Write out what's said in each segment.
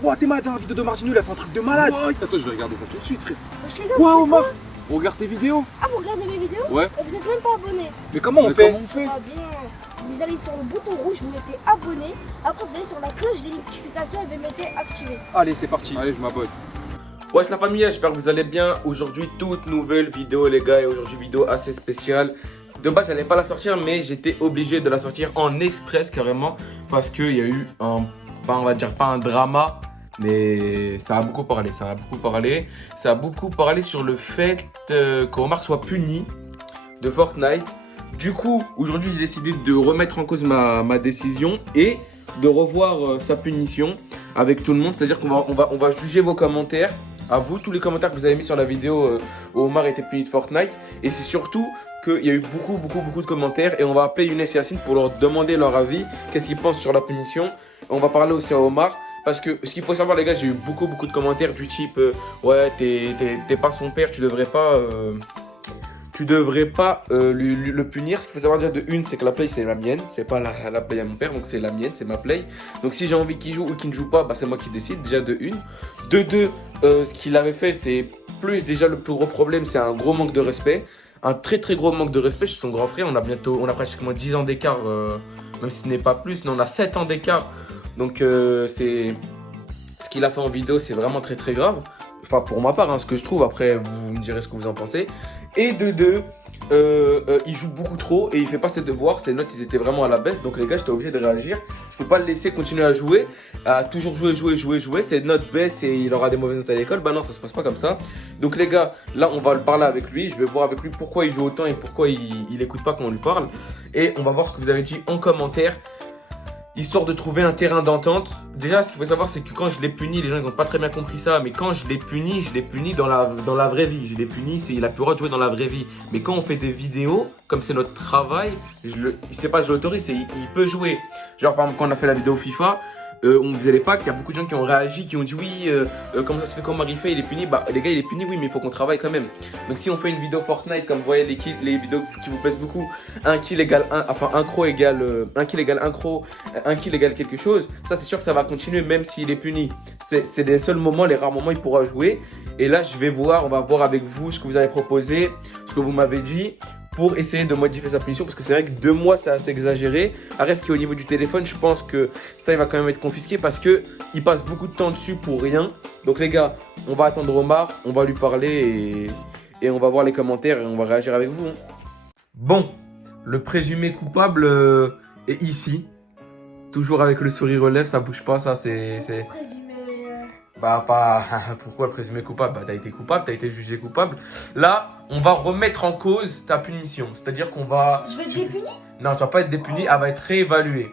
Ouah, t'es malade, la vidéo de Martino, il a fait un truc de malade. Ouais, attends, je vais regarder ça tout de suite, frère. Wesh les gars, Ouais, vous faites Omar, quoi? on regarde tes vidéos. Ah, vous regardez mes vidéos? Ouais. Et vous êtes même pas abonné. Mais comment on Mais fait? comment on fait? Ah bien. Vous allez sur le bouton rouge, vous mettez abonné. Après, vous allez sur la cloche des notifications et vous mettez activer. Allez, c'est parti. Allez, je m'abonne. Wesh la famille, j'espère que vous allez bien. Aujourd'hui, toute nouvelle vidéo les gars, et aujourd'hui vidéo assez spéciale. De base, j'allais pas la sortir, mais j'étais obligé de la sortir en express carrément parce qu'il y a eu un, on va dire pas un drama, mais ça a beaucoup parlé, ça a beaucoup parlé sur le fait qu'Omar soit puni de Fortnite. Du coup, aujourd'hui, j'ai décidé de remettre en cause ma décision et de revoir sa punition avec tout le monde. C'est-à-dire qu'on va juger vos commentaires. À vous, tous les commentaires que vous avez mis sur la vidéo où Omar était puni de Fortnite. Et c'est surtout qu'il y a eu beaucoup de commentaires. Et on va appeler Younes et Yacine pour leur demander leur avis. Qu'est-ce qu'ils pensent sur la punition. On va parler aussi à Omar. Parce que ce qu'il faut savoir les gars, j'ai eu beaucoup de commentaires du type ouais, t'es pas son père, tu devrais pas le punir. Ce qu'il faut savoir déjà de une, c'est que la play c'est la mienne, c'est pas la play à mon père, donc c'est la mienne, c'est ma play. Donc si j'ai envie qu'il joue ou qu'il ne joue pas, bah, c'est moi qui décide déjà de une. De deux, ce qu'il avait fait, c'est plus déjà le plus gros problème, c'est un gros manque de respect. Un très gros manque de respect chez son grand frère. On a pratiquement 10 ans d'écart, même si ce n'est pas plus, mais on a 7 ans d'écart. Donc c'est ce qu'il a fait en vidéo, c'est vraiment très grave. Enfin pour ma part, hein, ce que je trouve, après vous me direz ce que vous en pensez. Et de deux, il joue beaucoup trop et il fait pas ses devoirs, ses notes ils étaient vraiment à la baisse. Donc les gars, j'étais obligé de réagir. Je peux pas le laisser continuer à jouer, à toujours jouer, ses notes baissent et il aura des mauvaises notes à l'école. Bah non, ça se passe pas comme ça. Donc les gars, là on va le parler avec lui, je vais voir avec lui pourquoi il joue autant et pourquoi il écoute pas quand on lui parle. Et on va voir ce que vous avez dit en commentaire, histoire de trouver un terrain d'entente. Déjà, ce qu'il faut savoir, c'est que quand je l'ai puni, les gens ils n'ont pas très bien compris ça, mais quand je l'ai puni dans la vraie vie. Je l'ai puni, il a plus le droit de jouer dans la vraie vie. Mais quand on fait des vidéos, comme c'est notre travail, c'est pas je l'autorise, il peut jouer. Genre par exemple, quand on a fait la vidéo FIFA, on faisait les packs, il y a beaucoup de gens qui ont réagi, qui ont dit oui, comment ça se fait qu'Omar il fait, il est puni. Bah les gars, il est puni, oui, mais il faut qu'on travaille quand même. Donc si on fait une vidéo Fortnite, comme vous voyez les vidéos qui vous plaisent beaucoup, un kill égale un kill égale un kill égale quelque chose, ça c'est sûr que ça va continuer même s'il est puni. C'est les seuls moments, les rares moments il pourra jouer. Et là on va voir avec vous ce que vous avez proposé, ce que vous m'avez dit, pour essayer de modifier sa punition, parce que c'est vrai que 2 mois c'est assez exagéré. Après, ce qui est au niveau du téléphone, je pense que ça il va quand même être confisqué parce que il passe beaucoup de temps dessus pour rien. Donc les gars, on va attendre Omar, on va lui parler et on va voir les commentaires et on va réagir avec vous. Bon, le présumé coupable est ici, toujours avec le sourire aux lèvres, ça bouge pas, ça c'est... Présumé. Bah pas pourquoi le présumé coupable? Bah t'as été coupable, t'as été jugé coupable. Là, on va remettre en cause ta punition. C'est-à-dire qu'on va... Je vais être dépuni? Non, tu vas pas être dépuni, elle va être réévaluée.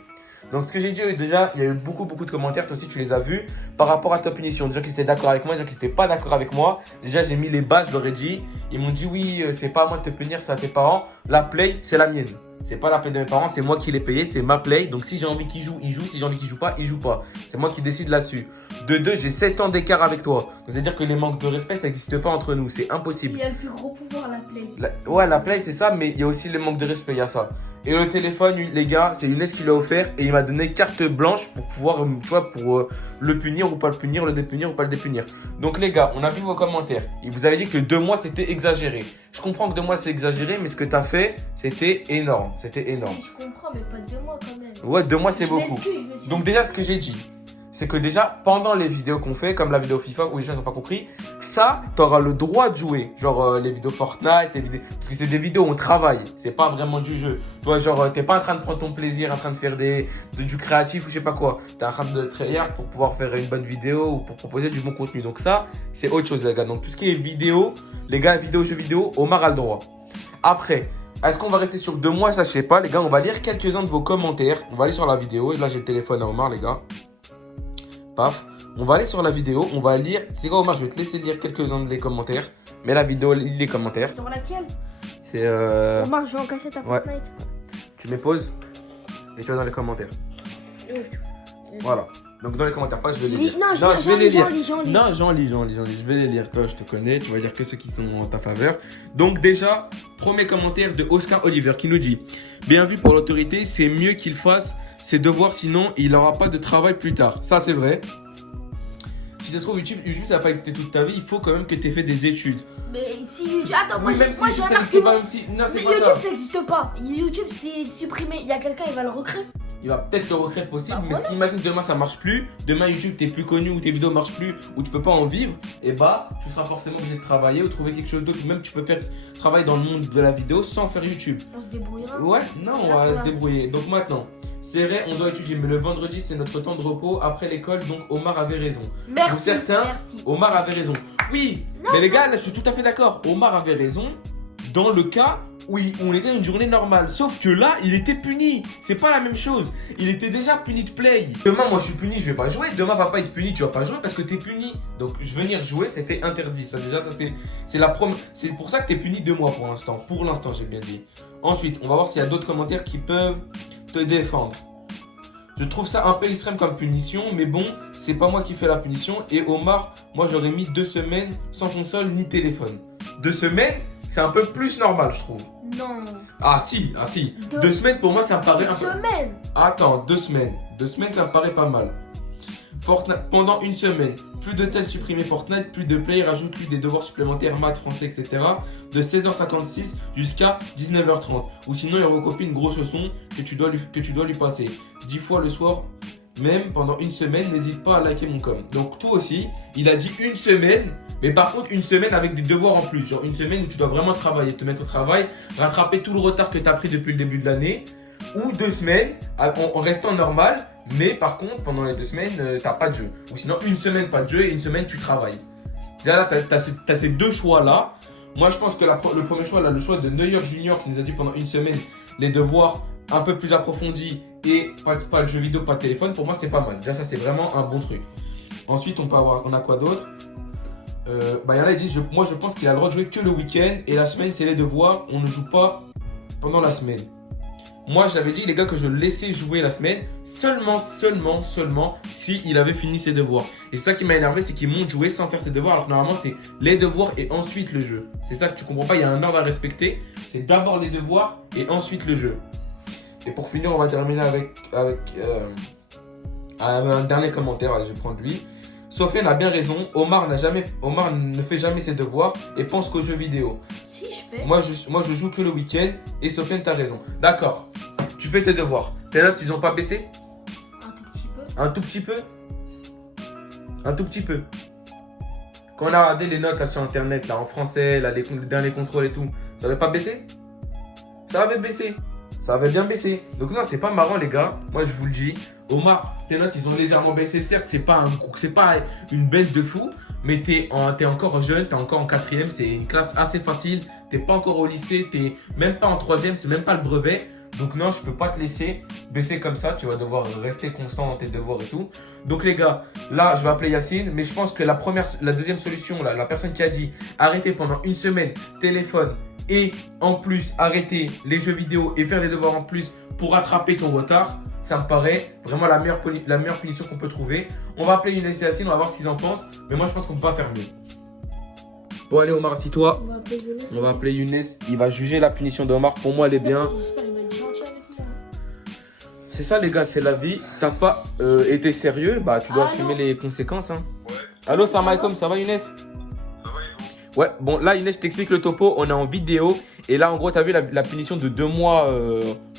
Donc ce que j'ai dit déjà, il y a eu beaucoup de commentaires, toi aussi tu les as vus, par rapport à ta punition. Des gens qui étaient d'accord avec moi, des gens qui n'étaient pas d'accord avec moi. Déjà j'ai mis les bases, je leur ai dit. Ils m'ont dit oui, c'est pas à moi de te punir, c'est à tes parents. La play, c'est la mienne. C'est pas la play de mes parents, c'est moi qui l'ai payé, c'est ma play. Donc si j'ai envie qu'il joue, il joue. Si j'ai envie qu'il joue pas, il joue pas. C'est moi qui décide là-dessus. De deux, j'ai 7 ans d'écart avec toi. Donc c'est-à-dire que les manques de respect, ça n'existe pas entre nous. C'est impossible. Il y a le plus gros pouvoir, la play. Ouais, la play, c'est ça, mais il y a aussi les manques de respect, il y a ça. Et le téléphone, les gars, c'est Younes qui l'a offert et il m'a donné carte blanche pour pouvoir, tu vois, pour le punir ou pas le punir, le dépunir ou pas le dépunir. Donc les gars, on a vu vos commentaires. Et vous avez dit que 2 mois, c'était exagéré. Je comprends que 2 mois, c'est exagéré, mais ce que tu as fait, c'était énorme. C'était énorme. Je comprends, mais pas 2 mois quand même. Ouais, 2 mois, c'est Je beaucoup. m'excuse. Donc déjà, ce que j'ai dit, c'est que déjà, pendant les vidéos qu'on fait, comme la vidéo FIFA, où les gens n'ont pas compris, ça, tu auras le droit de jouer. Genre les vidéos Fortnite, les vidéos... parce que c'est des vidéos où on travaille, c'est pas vraiment du jeu. Tu vois, genre, t'es pas en train de prendre ton plaisir, en train de faire du créatif ou je sais pas quoi. T'es en train de tryhard pour pouvoir faire une bonne vidéo ou pour proposer du bon contenu. Donc ça, c'est autre chose, les gars. Donc tout ce qui est vidéo, les gars, jeux vidéo, Omar a le droit. Après, est-ce qu'on va rester sur 2 mois? Ça, je sais pas, les gars. On va lire quelques-uns de vos commentaires. On va aller sur la vidéo. Et là, j'ai le téléphone à Omar, les gars. Paf. On va aller sur la vidéo, on va lire. C'est quoi Omar, je vais te laisser lire quelques-uns des commentaires. Mais la vidéo, lis les commentaires. Sur laquelle? C'est Omar, je vais en cachette à ouais. Fortnite. Tu mets pause et tu vas dans les commentaires. Voilà. Donc dans les commentaires, pas je vais les lire. Non, je vais les lire. Non, j'en lis. Je vais les lire. Toi, je te connais. Tu vas dire que ceux qui sont en ta faveur. Donc déjà, premier commentaire de Oscar Oliver qui nous dit: bien vu pour l'autorité, c'est mieux qu'il fasse ses devoirs, sinon il n'aura pas de travail plus tard. Ça, c'est vrai. Si ça se trouve, YouTube ça va pas exister toute ta vie. Il faut quand même que tu aies fait des études. Mais si YouTube. Attends, Oui, moi même j'ai si un YouTube, ça existe argument. pas, même si. Non, c'est Mais pas YouTube ça. ça n'existe pas. YouTube c'est supprimé. Il y a quelqu'un, il va le recréer. Il va peut-être le recréer possible, Bah, mais voilà. si imagine demain ça marche plus, demain YouTube t'es plus connu ou tes vidéos marchent plus ou tu peux pas en vivre, et bah tu seras forcément obligé de travailler ou trouver quelque chose d'autre. Même tu peux faire travailler dans le monde de la vidéo sans faire YouTube. On se débrouillera. Ouais, non, C'est on là va pour se débrouiller. Donc maintenant, c'est vrai, on doit étudier, mais le vendredi c'est notre temps de repos après l'école, donc Omar avait raison. Merci. Pour certains, Merci. Omar avait raison. Oui, mais les gars, là je suis tout à fait d'accord. Omar avait raison dans le cas où on était une journée normale. Sauf que là, il était puni. C'est pas la même chose. Il était déjà puni de play. Demain, moi je suis puni, je vais pas jouer. Demain, papa il te punit, tu vas pas jouer parce que t'es puni. Donc venir jouer, c'était interdit. Ça déjà, ça c'est la première. C'est pour ça que t'es puni 2 mois pour l'instant. Pour l'instant, j'ai bien dit. Ensuite, on va voir s'il y a d'autres commentaires qui peuvent te défendre. Je trouve ça un peu extrême comme punition, mais bon, c'est pas moi qui fais la punition. Et Omar, moi j'aurais mis 2 semaines sans console ni téléphone. 2 semaines, c'est un peu plus normal, je trouve. Non. Ah si, ah si. 2 2 semaines pour moi ça me paraît un peu. semaines. Attends, 2 semaines. 2 semaines ça me paraît pas mal. Fortnite, pendant 1 semaine, plus de tel supprimé Fortnite, plus de play, rajoute-lui des devoirs supplémentaires, maths, français, etc. De 16h56 jusqu'à 19h30. Ou sinon il recopie une grosse leçon que tu dois lui passer. 10 fois le soir, même pendant 1 semaine, n'hésite pas à liker mon com. Donc toi aussi, il a dit 1 semaine, mais par contre 1 semaine avec des devoirs en plus. Genre 1 semaine où tu dois vraiment travailler, te mettre au travail, rattraper tout le retard que tu as pris depuis le début de l'année. Ou 2 semaines en restant normal, mais par contre pendant les 2 semaines t'as pas de jeu. Ou sinon 1 semaine pas de jeu et 1 semaine tu travailles. Déjà là t'as tes 2 choix là. Moi je pense que le premier choix là, le choix de Neuer Junior qui nous a dit pendant 1 semaine les devoirs un peu plus approfondis et pas de jeux vidéo, pas de téléphone, pour moi c'est pas mal. Déjà ça c'est vraiment un bon truc. Ensuite on a quoi d'autre? Il y en a qui disent moi je pense qu'il a le droit de jouer que le week-end et la semaine c'est les devoirs, on ne joue pas pendant la semaine. Moi, je l'avais dit, les gars, que je le laissais jouer la semaine seulement si il avait fini ses devoirs. Et ça qui m'a énervé, c'est qu'il monte jouer sans faire ses devoirs, alors que normalement, c'est les devoirs et ensuite le jeu. C'est ça que tu comprends pas, il y a un ordre à respecter. C'est d'abord les devoirs et ensuite le jeu. Et pour finir, on va terminer avec un dernier commentaire. Allez, je vais prendre lui. Sofiane a bien raison, Omar ne fait jamais ses devoirs et pense qu'aux jeux vidéo. Si je fais. Moi je joue que le week-end et Sofiane t'as raison. D'accord, tu fais tes devoirs. Tes notes ils ont pas baissé? Un tout petit peu. Un tout petit peu. Quand on a regardé les notes là sur internet, là en français, là, les derniers contrôles et tout, ça avait pas baissé? Ça avait baissé. Ça avait bien baissé. Donc non, c'est pas marrant les gars. Moi je vous le dis. Omar, tes notes ils ont légèrement baissé. Certes, c'est pas une baisse de fou. Mais t'es encore jeune, t'es encore en 4ème. C'est une classe assez facile. T'es pas encore au lycée. T'es même pas en 3ème. C'est même pas le brevet. Donc non, je peux pas te laisser baisser comme ça. Tu vas devoir rester constant dans tes devoirs et tout. Donc les gars, là je vais appeler Yacine. Mais je pense que la deuxième solution, là, la personne qui a dit arrêtez pendant 1 semaine téléphone. Et en plus, arrêter les jeux vidéo et faire des devoirs en plus pour rattraper ton retard, ça me paraît vraiment la meilleure punition qu'on peut trouver. On va appeler Younes et Yacine, on va voir ce qu'ils en pensent. Mais moi, je pense qu'on peut pas faire mieux. Bon, allez, Omar, assis-toi. On va appeler Younes. Il va juger la punition d'Omar. Pour moi, elle est bien. J'espère qu'il va être gentil avec moi. C'est ça, les gars, c'est la vie. T'as pas été sérieux, bah tu dois assumer les conséquences. Hein. Ouais. Allô, salam alaikum, ça va, Younes? Ouais, bon là Inès, je t'explique le topo, on est en vidéo et là en gros t'as vu la punition de 2 mois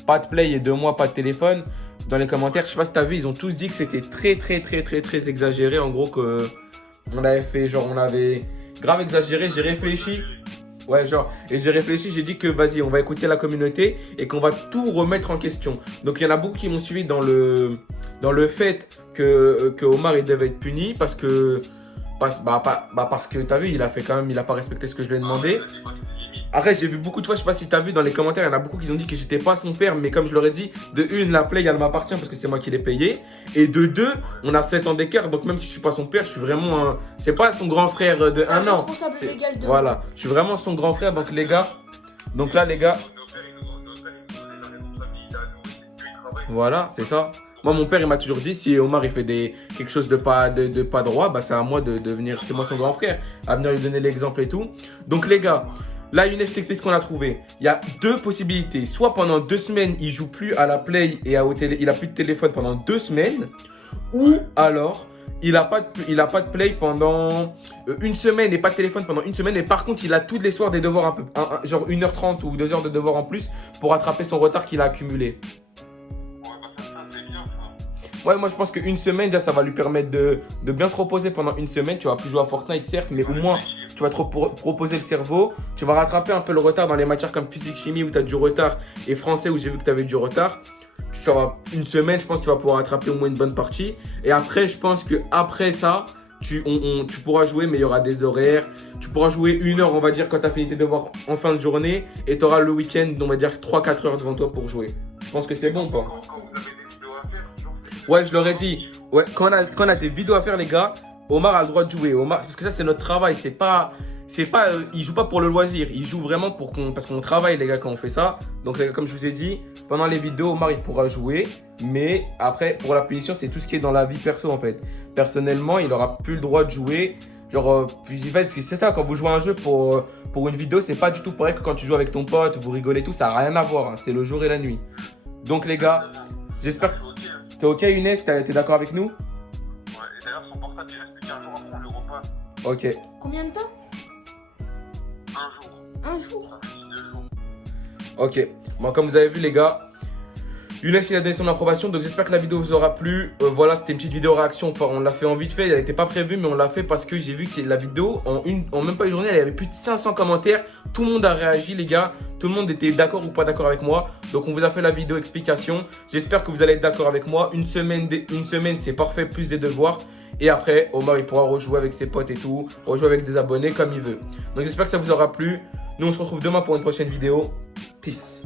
pas de play et 2 mois pas de téléphone. Dans les commentaires, je sais pas si t'as vu, ils ont tous dit que c'était très exagéré, en gros que on avait fait genre on avait grave exagéré, j'ai réfléchi. Ouais genre, et j'ai réfléchi, j'ai dit que vas-y on va écouter la communauté et qu'on va tout remettre en question. Donc il y en a beaucoup qui m'ont suivi dans le fait que Omar il devait être puni parce que t'as vu, il a pas respecté ce que je lui ai demandé. Après, j'ai vu beaucoup de fois, je sais pas si t'as vu dans les commentaires, il y en a beaucoup qui ont dit que j'étais pas son père, mais comme je leur ai dit, de une, la play, elle m'appartient parce que c'est moi qui l'ai payé. Et de deux, on a 7 ans d'écart, donc même si je suis pas son père, je suis vraiment c'est pas son grand frère de 1 an. Voilà, je suis vraiment son grand frère, donc les gars. Donc là, les gars. Voilà, c'est ça. Moi, mon père, il m'a toujours dit, si Omar, il fait quelque chose de pas droit, bah, c'est à moi de venir, c'est moi son grand frère, à venir lui donner l'exemple et tout. Donc, les gars, là, Younes, je t'explique ce qu'on a trouvé. Il y a 2 possibilités. Soit pendant 2 semaines, il joue plus à la play et il a plus de téléphone pendant 2 semaines. Ou alors, il a pas de play pendant une semaine et pas de téléphone pendant une semaine. Mais par contre, il a tous les soirs des devoirs genre 1h30 ou 2 heures de devoirs en plus pour rattraper son retard qu'il a accumulé. Ouais, bah ça c'est bien ça. Ouais, moi je pense qu'une semaine, déjà, ça va lui permettre de bien se reposer pendant une semaine. Tu vas plus jouer à Fortnite, certes, mais au moins tu vas te reposer le cerveau. Tu vas rattraper un peu le retard dans les matières comme physique, chimie où tu as du retard et français où j'ai vu que tu avais du retard. Ça va, une semaine, je pense que tu vas pouvoir rattraper au moins une bonne partie. Et après, je pense qu'après ça, tu pourras jouer, mais il y aura des horaires. Tu pourras jouer 1 heure, on va dire, quand tu as fini tes devoirs en fin de journée. Et tu auras le week-end, on va dire, 3-4 heures devant toi pour jouer. Je pense que c'est bon ou pas? Quand vous avez des vidéos à faire, genre, Ouais, je leur ai dit. Ouais, quand on a des vidéos à faire, les gars, Omar a le droit de jouer. Omar, parce que ça, c'est notre travail. Il joue pas pour le loisir. Il joue vraiment parce qu'on travaille, les gars, quand on fait ça. Donc, les gars, comme je vous ai dit, pendant les vidéos, Omar, il pourra jouer. Mais après, pour la punition, c'est tout ce qui est dans la vie perso, en fait. Personnellement, il aura plus le droit de jouer. Genre, c'est ça, quand vous jouez à un jeu pour une vidéo, c'est pas du tout pareil que quand tu joues avec ton pote, vous rigolez tout. Ça n'a rien à voir. Hein. C'est le jour et la nuit. Donc, les gars, j'espère que t'es ok, Younes, t'es d'accord avec nous? ouais, et d'ailleurs son portable il reste plus qu'un jour après on le repasse. Ok. Combien de temps? Un jour, Un jour. ça fait 2 jours. Ok, bon, comme vous avez vu les gars, Younes il a donné son approbation, donc j'espère que la vidéo vous aura plu. Voilà, c'était une petite vidéo réaction, on l'a fait en vite fait, elle n'était pas prévue mais on l'a fait parce que j'ai vu que la vidéo, en même pas une journée, elle avait plus de 500 commentaires. Tout le monde a réagi les gars, tout le monde était d'accord ou pas d'accord avec moi. Donc on vous a fait la vidéo explication, j'espère que vous allez être d'accord avec moi. Une semaine c'est parfait, plus des devoirs. Et après, Omar il pourra rejouer avec ses potes et tout, rejouer avec des abonnés comme il veut. Donc j'espère que ça vous aura plu. Nous on se retrouve demain pour une prochaine vidéo. Peace.